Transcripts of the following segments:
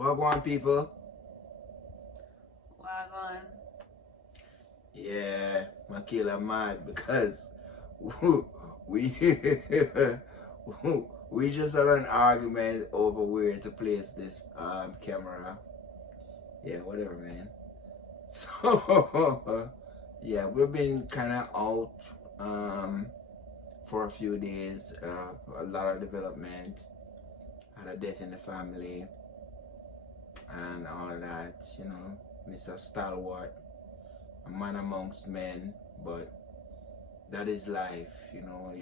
Wagwan people. Wagwan. Yeah, Makayla mad because we we just had an argument over where to place this camera. Yeah, whatever, man. So yeah, we've been kind of out for a few days. A lot of development, had a death in the family, and all of that. You know, Mr. Stalwart, a man amongst men, but that is life. You know,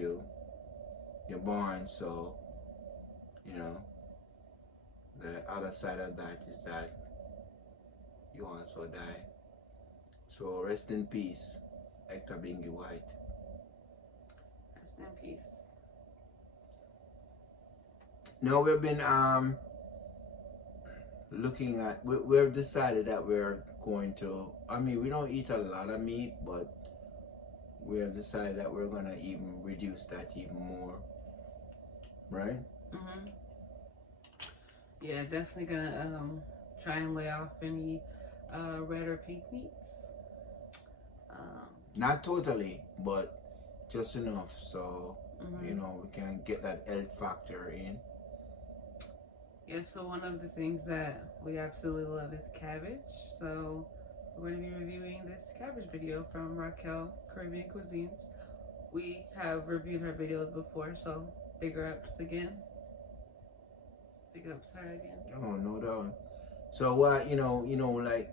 you're born, so you know. The other side of that is that you also die. So rest in peace, Hector Bingy White. Rest in peace. No, we've been looking at. We've decided that we're going to. I mean, we don't eat a lot of meat, but we have decided that we're gonna even reduce that even more. Right? Mhm. Yeah, definitely gonna try and lay off any red or pink meats. Not totally, but just enough so Mhm. you know we can get that health factor in. Yeah, so one of the things that we absolutely love is cabbage. So we're going to be reviewing this cabbage video from Raquel Caribbean Cuisines. We have reviewed her videos before, so bigger ups again. Big ups her again. Oh, no doubt. So what like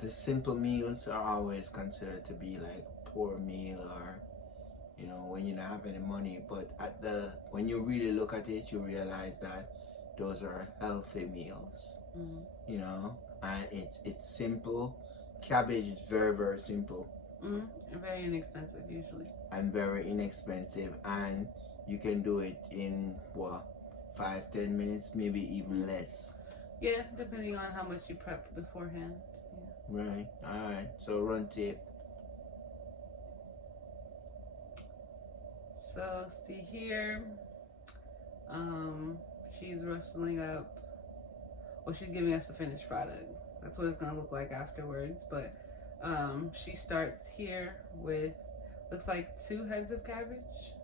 the simple meals are always considered to be like poor meal, or you know, when you don't have any money, but when you really look at it, you realize that those are healthy meals. Mm-hmm. You know, and it's simple. Cabbage is very, very simple. Mm-hmm. And very inexpensive usually. And very inexpensive, and you can do it in what, 5-10 minutes, maybe even less. Yeah, depending on how much you prep beforehand. Yeah. Right. All right. So run tape. So see here, she's rustling up. Well, she's giving us the finished product. That's what it's gonna look like afterwards. But she starts here with, looks like 2 heads of cabbage.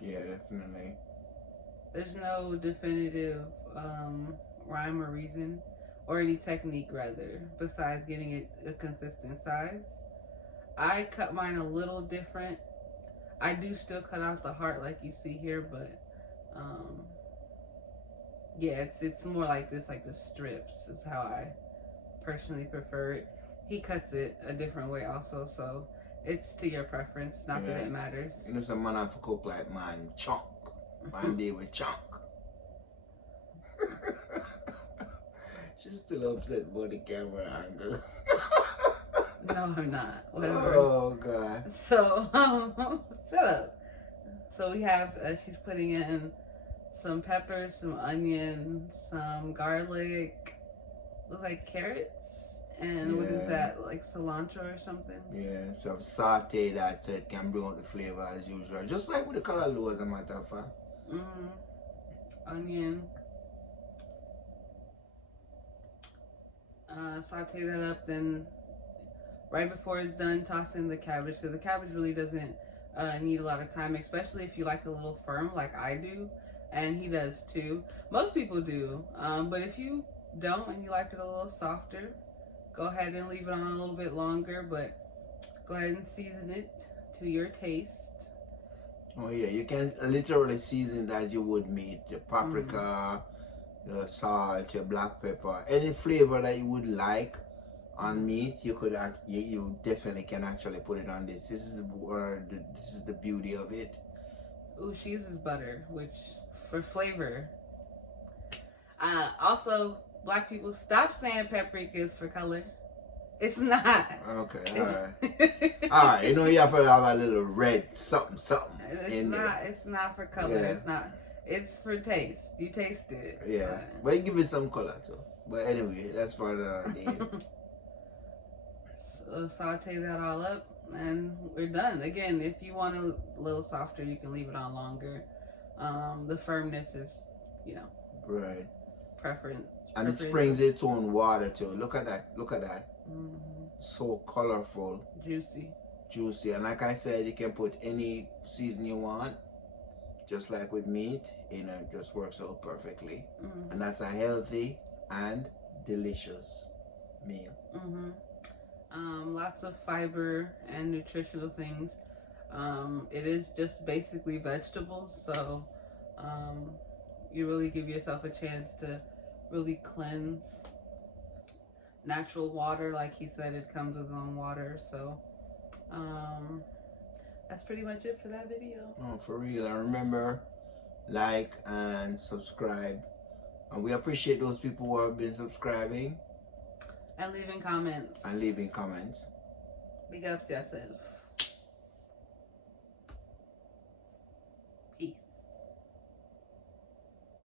Yeah, definitely. There's no definitive rhyme or reason, or any technique rather, besides getting it a consistent size. I cut mine a little different. I do still cut out the heart like you see here, but yeah, it's more like this, like the strips is how I personally prefer it. He cuts it a different way also, so it's to your preference, not that it matters. You know, some man have to cook like man chunk. Man deal with chunk. She's still upset about the camera angle. No, I'm not. Whatever. Oh God. So shut up. So we have she's putting in some peppers, some onion, some garlic, look like carrots, and what is that, like cilantro or something? Yeah, so I've sauteed that so it can bring out the flavor as usual, just like with the callaloo, as a matter of fact. Onion. Saute that up, then right before it's done, toss in the cabbage, because the cabbage really doesn't need a lot of time, especially if you like a little firm like I do, and he does too. Most people do, but if you don't and you like it a little softer, go ahead and leave it on a little bit longer, but go ahead and season it to your taste. Oh yeah, you can literally season it as you would meat. Your paprika, your salt, your black pepper, any flavor that you would like on meat, you could you definitely can actually put it on this. This is the beauty of it. Ooh, she uses butter, which for flavor. Also, black people, stop saying paprika is for color. It's not. Okay, alright. Alright, you know you have to have a little red something It's not for color. Yeah. It's not. It's for taste. You taste it. Yeah. But give it some color too. But anyway, that's for the day. So saute that all up and we're done. Again, if you want a little softer, you can leave it on longer. The firmness is, you know. Right. preference. And it springs its own water too. Look at that. Look at that. So colorful. Juicy. And like I said, you can put any season you want. Just like with meat, you know, it just works out perfectly. And that's a healthy and delicious meal. Lots of fiber and nutritional things. It is just basically vegetables, so you really give yourself a chance to really cleanse. Natural water, like he said, it comes with own water, so that's pretty much it for that video. Oh, for real. And remember, like and subscribe. And we appreciate those people who have been subscribing. And leaving comments. Big ups yourself.